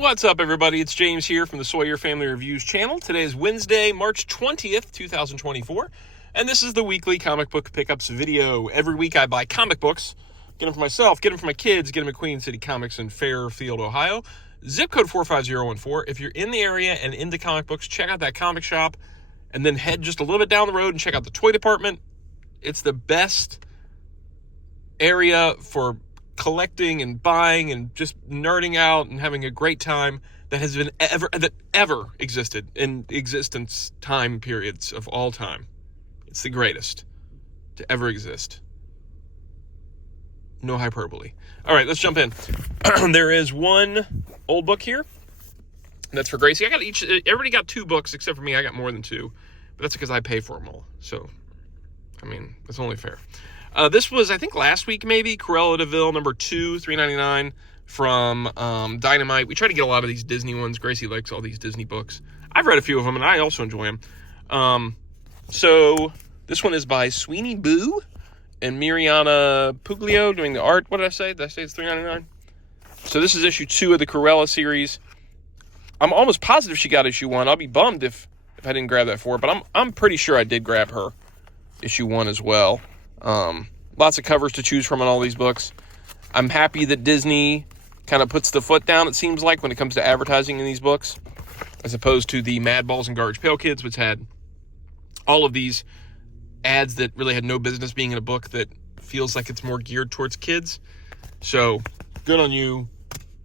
What's up, everybody? It's James here from the Sawyer Family Reviews channel. Today is Wednesday, March 20th, 2024, and this is the weekly comic book pickups video. Every week I buy comic books, get them for myself, get them for my kids, get them at Queen City Comics in Fairfield, Ohio. Zip code 45014. If you're in the area and into comic books, check out that comic shop, and then head just a little bit down the road and check out the toy department. It's the best area for collecting and buying and just nerding out and having a great time that has been ever existed in existence time periods of all time. It's the greatest to ever exist. No hyperbole. All right, let's jump in. There is one old book here. That's for Gracie. Everybody got two books except for me. I got more than two, but that's because I pay for them all. So, I mean, that's only fair. This was, I think, last week maybe, Cruella de Vil number 2, $3.99 from Dynamite. We try to get a lot of these Disney ones. Gracie likes all these Disney books. I've read a few of them, and I also enjoy them. So this one is by Sweeney Boo and Miriana Puglio doing the art. What did I say? Did I say it's $3.99? So this is issue 2 of the Cruella series. I'm almost positive she got issue 1. I'll be bummed if I didn't grab that for her, but I'm pretty sure I did grab her issue 1 as well. Lots of covers to choose from on all these books. I'm happy that Disney kind of puts the foot down, it seems like, when it comes to advertising in these books, as opposed to the Mad Balls and Garbage Pail Kids, which had all of these ads that really had no business being in a book that feels like it's more geared towards kids. So good on you,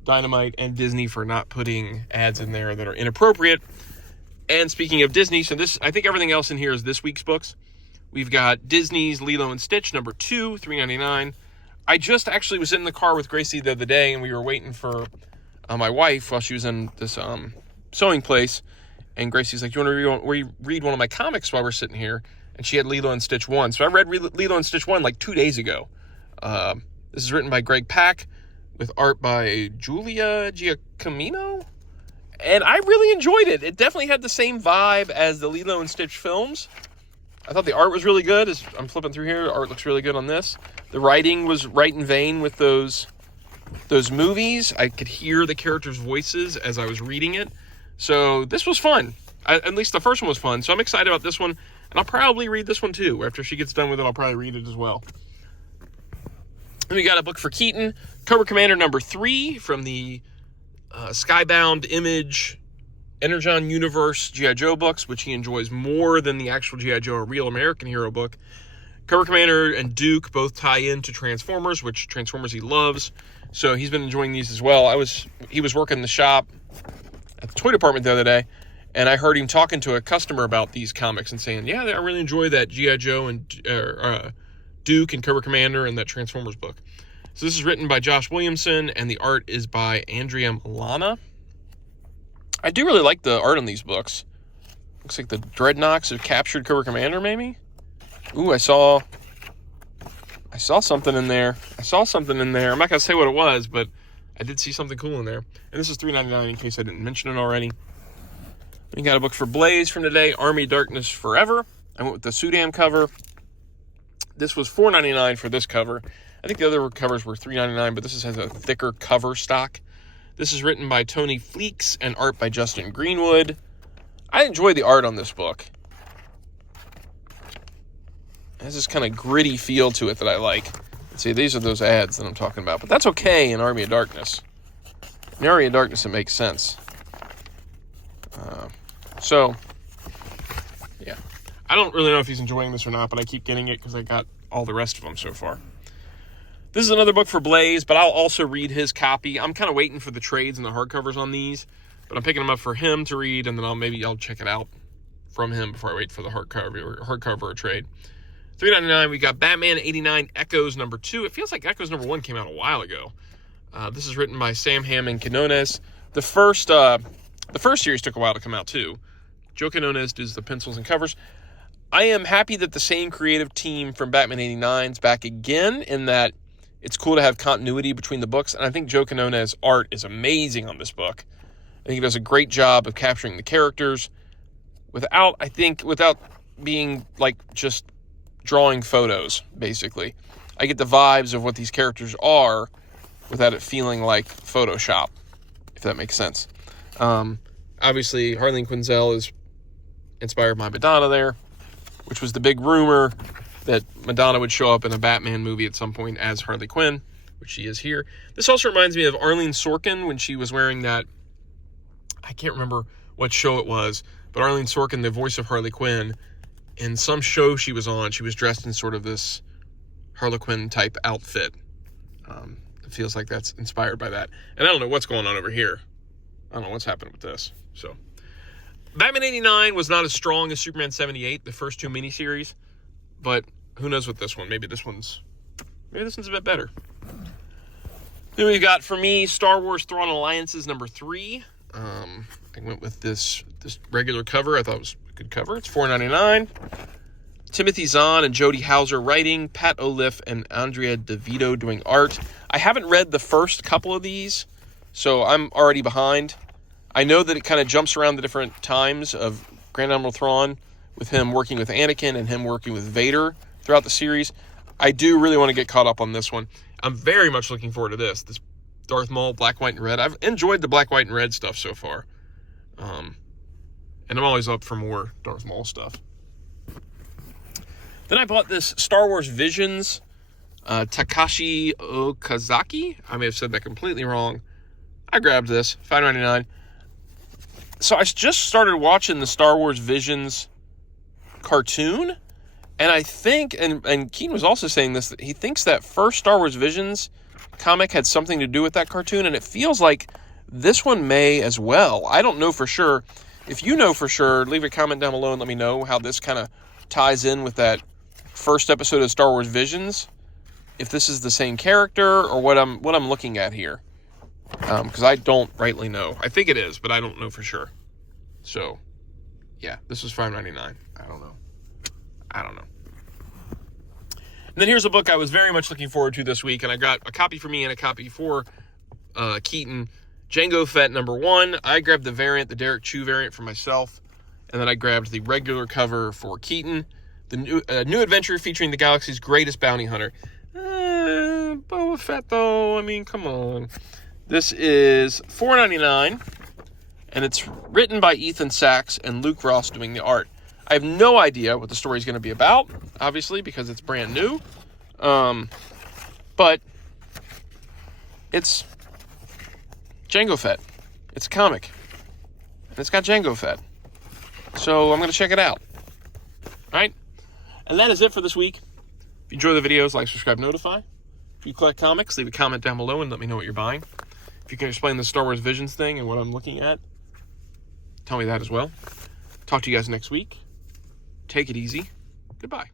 Dynamite and Disney, for not putting ads in there that are inappropriate. And speaking of Disney, so I think everything else in here is this week's books. We've got Disney's Lilo and Stitch, number 2, $3.99. I just actually was in the car with Gracie the other day, and we were waiting for my wife while she was in this sewing place. And Gracie's like, "You want to read one of my comics while we're sitting here?" And she had Lilo and Stitch 1. So I read Lilo and Stitch 1 like 2 days ago. This is written by Greg Pak with art by Julia Giacomino. And I really enjoyed it. It definitely had the same vibe as the Lilo and Stitch films. I thought the art was really good. As I'm flipping through here, the art looks really good on this. The writing was right in vein with those movies. I could hear the characters' voices as I was reading it. So this was fun. At least the first one was fun. So I'm excited about this one. And I'll probably read this one too. After she gets done with it, I'll probably read it as well. Then we got a book for Keaton. Cobra Commander number 3 from the Skybound Image Energon Universe G.I. Joe books, which he enjoys more than the actual G.I. Joe, a real American hero book. Cobra Commander and Duke both tie into Transformers, which Transformers he loves. So he's been enjoying these as well. He was working the shop at the toy department the other day, and I heard him talking to a customer about these comics and saying, yeah, I really enjoy that G.I. Joe and Duke and Cobra Commander and that Transformers book. So this is written by Josh Williamson, and the art is by Andrea Milana. I do really like the art on these books. Looks like the Dreadnoks have captured Cobra Commander, maybe? Ooh, I saw something in there. I'm not going to say what it was, but I did see something cool in there. And this is $3.99 in case I didn't mention it already. We got a book for Blaze from today, Army of Darkness Forever. I went with the Sudan cover. This was $4.99 for this cover. I think the other covers were $3.99, but this has a thicker cover stock. This is written by Tony Fleeks and art by Justin Greenwood. I enjoy the art on this book. It has this kind of gritty feel to it that I like. See, these are those ads that I'm talking about. But that's okay in Army of Darkness. In Army of Darkness, it makes sense. So, yeah. I don't really know if he's enjoying this or not, but I keep getting it because I got all the rest of them so far. This is another book for Blaze, but I'll also read his copy. I'm kind of waiting for the trades and the hardcovers on these, but I'm picking them up for him to read, and then I'll check it out from him before I wait for the hardcover or trade. $3.99. We got Batman 89 Echoes number 2. It feels like Echoes number 1 came out a while ago. This is written by Sam Hammond Quinones. The first series took a while to come out too. Joe Quinones does the pencils and covers. I am happy that the same creative team from Batman 89 is back again, in that it's cool to have continuity between the books, and I think Joe Quinones' art is amazing on this book. I think he does a great job of capturing the characters without being like just drawing photos, basically. I get the vibes of what these characters are without it feeling like Photoshop, if that makes sense. Obviously, Harleen Quinzel is inspired by Madonna there, which was the big rumor that Madonna would show up in a Batman movie at some point as Harley Quinn, which she is here. This also reminds me of Arlene Sorkin when she was wearing that, I can't remember what show it was, but Arlene Sorkin, the voice of Harley Quinn, in some show she was on, she was dressed in sort of this Harley Quinn type outfit. It feels like that's inspired by that. And I don't know what's going on over here. I don't know what's happening with this. So, Batman 89 was not as strong as Superman 78, the first two miniseries, but who knows with this one? Maybe this one's a bit better. Then we've got, for me, Star Wars Thrawn Alliances number 3. I went with this regular cover. I thought it was a good cover. It's $4.99. Timothy Zahn and Jody Hauser writing, Pat Oliff and Andrea DeVito doing art. I haven't read the first couple of these, so I'm already behind. I know that it kind of jumps around the different times of Grand Admiral Thrawn, with him working with Anakin and him working with Vader throughout the series. I do really want to get caught up on this one. I'm very much looking forward to this Darth Maul, black, white, and red. I've enjoyed the black, white, and red stuff so far. And I'm always up for more Darth Maul stuff. Then I bought this Star Wars Visions, Takashi Okazaki. I may have said that completely wrong. I grabbed this, $5.99. So I just started watching the Star Wars Visions cartoon, and I think, and Keaton was also saying this, that he thinks that first Star Wars Visions comic had something to do with that cartoon, and it feels like this one may as well. I don't know for sure. If you know for sure, leave a comment down below and let me know how this kind of ties in with that first episode of Star Wars Visions. If this is the same character or what I'm looking at here. Because I don't rightly know. I think it is, but I don't know for sure. So, yeah, this was $5.99. I don't know. And then here's a book I was very much looking forward to this week, and I got a copy for me and a copy for Keaton. Jango Fett number 1. I grabbed the variant, the Derek Chu variant for myself, and then I grabbed the regular cover for Keaton. The new adventure featuring the galaxy's greatest bounty hunter. Boba Fett, though. I mean, come on. This is $4.99, and it's written by Ethan Sachs and Luke Ross doing the art. I have no idea what the story is going to be about, obviously, because it's brand new. But it's Jango Fett. It's a comic, and it's got Jango Fett. So I'm going to check it out. All right? And that is it for this week. If you enjoy the videos, like, subscribe, notify. If you collect comics, leave a comment down below and let me know what you're buying. If you can explain the Star Wars Visions thing and what I'm looking at, tell me that as well. Talk to you guys next week. Take it easy. Goodbye.